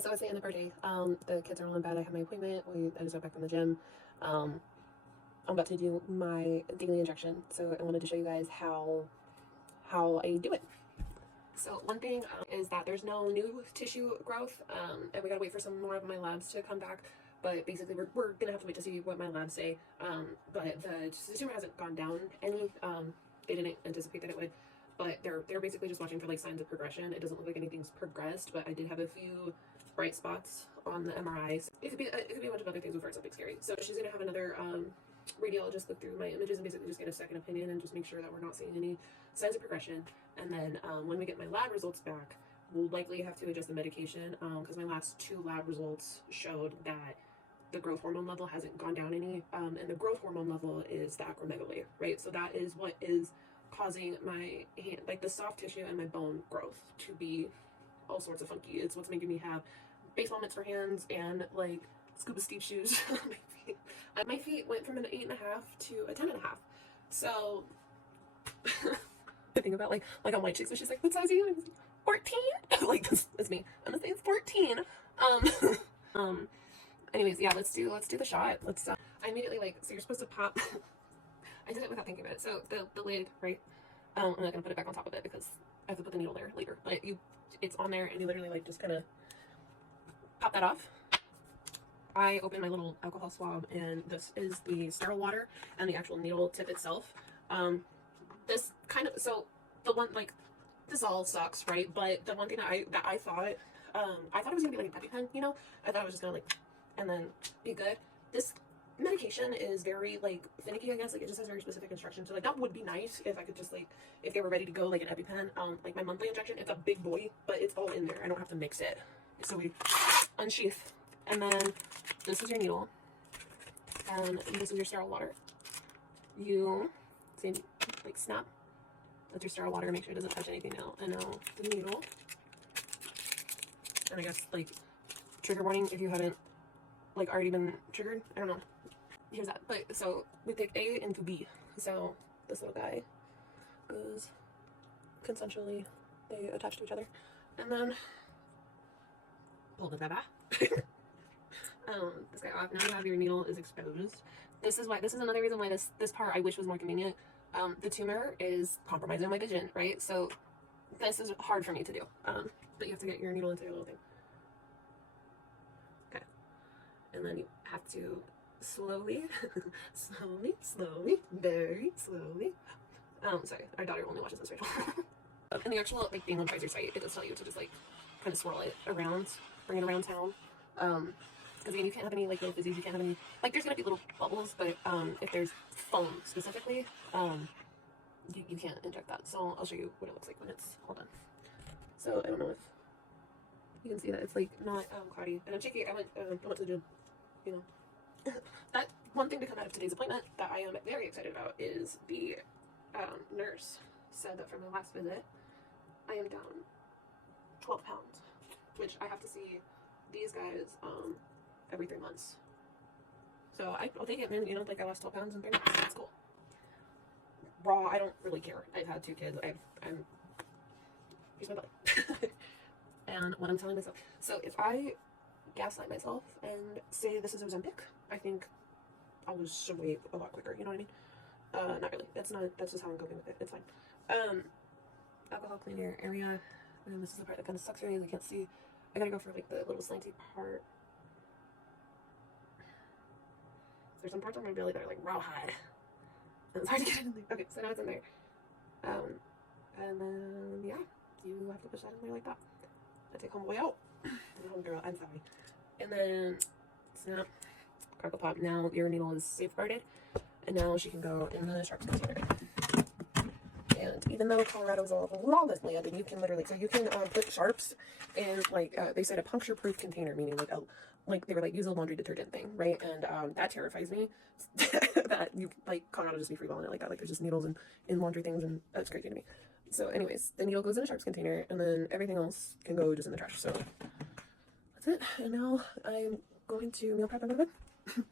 So it's the end of our day. The kids are all in bed. I have my appointment. I just got back from the gym. I'm about to do my daily injection. So I wanted to show you guys how I do it. So one thing is that there's no new tissue growth, and we gotta wait for some more of my labs to come back. But basically, we're gonna have to wait to see what my labs say. But the tumor hasn't gone down any. They didn't anticipate that it would. But they're basically just watching for like signs of progression. It doesn't look like anything's progressed, but I did have a few bright spots on the MRI. So it could be a bunch of other things before it's something scary. So she's gonna have another radiologist look through my images and basically just get a second opinion and just make sure that we're not seeing any signs of progression. And then when we get my lab results back, we'll likely have to adjust the medication because my last 2 lab results showed that the growth hormone level hasn't gone down any, and the growth hormone level is the acromegaly, right? So that is what is causing my hand, like the soft tissue and my bone growth to be all sorts of funky. It's what's making me have baseball mitts for hands and like scuba Steve shoes on my feet. And my feet went from an 8.5 to a 10.5. So the thing about like on White Chicks, which is like, what size are you? 14. Like this is me. I'm gonna say it's 14. Anyways, yeah, let's do the shot. Let's I immediately like, so you're supposed to pop. I did it without thinking about it. So the lid, right? I'm not gonna put it back on top of it because I have to put the needle there later. But it's on there, and you literally like just kind of pop that off. I open my little alcohol swab, and this is the sterile water and the actual needle tip itself. This kind of, so the one, like, this all sucks, right? But the one thing that I thought it was gonna be like an EpiPen, you know? I thought it was just gonna like, and then be good. This medication is very like finicky, I guess. Like it just has very specific instructions. So like that would be nice if I could just like, if they were ready to go like an EpiPen. Like my monthly injection, it's a big boy, but it's all in there. I don't have to mix it. So we unsheath, and then this is your needle, and this is your sterile water. You say like snap. That's your sterile water. Make sure it doesn't touch anything now. And now the needle. And I guess like trigger warning if you haven't like already been triggered. I don't know. Here's that. But so we take A into B. So this little guy goes consensually. They attach to each other, and then pull the baba. This guy off. Now you have your needle is exposed. This is another reason why this part I wish was more convenient. The tumor is compromising my vision, right? So this is hard for me to do. But you have to get your needle into your little thing. Okay. And then you have to slowly, very slowly. Sorry, our daughter only watches this right now. And the actual like thing on Pfizer's site, it does tell you to just like kind of swirl it around, bring it around town. Because again, you can't have any like little fizzies, you can't have any, like there's gonna be little bubbles, but if there's foam specifically, you can't inject that. So I'll show you what it looks like when it's all done. So I don't know if you can see that it's like not cloudy, and I'm shaky. I went to the gym, you know. That one thing to come out of today's appointment that I am very excited about is the nurse said that from my last visit I am down 12 pounds, which I have to see these guys every 3 months. So I'll take it, man. You know, like I lost 12 pounds in 3 months. That's cool. Raw, I don't really care. I've had 2 kids. Here's my belly. And what I'm telling myself. So if I gaslight myself and say this is Ozempic, I think I'll lose weight a lot quicker. You know what I mean? Not really. That's just how I'm coping with it. It's fine. Alcohol clean your area. And this is the part that kind of sucks for me. You can't see. I gotta go for like the little slanty part. There's some parts on my belly that are like rawhide. And it's hard to get in there. Okay, so now it's in there. And then yeah, you have to push that in there like that. I take homeboy out. Homegirl, I'm sorry. And then snap, crackle pop. Now your needle is safeguarded, and now she can go in the sharps container. And even though Colorado's a lawless land, and you can literally, so you can put sharps in like they said a puncture-proof container, meaning like they were like use a laundry detergent thing, right? And that terrifies me. That you like Colorado just be freeballing it like that, like there's just needles in laundry things, and that's crazy to me. So, anyways, the needle goes in a sharps container, and then everything else can go just in the trash. So that's it. And now I'm going to meal prep and go to bed.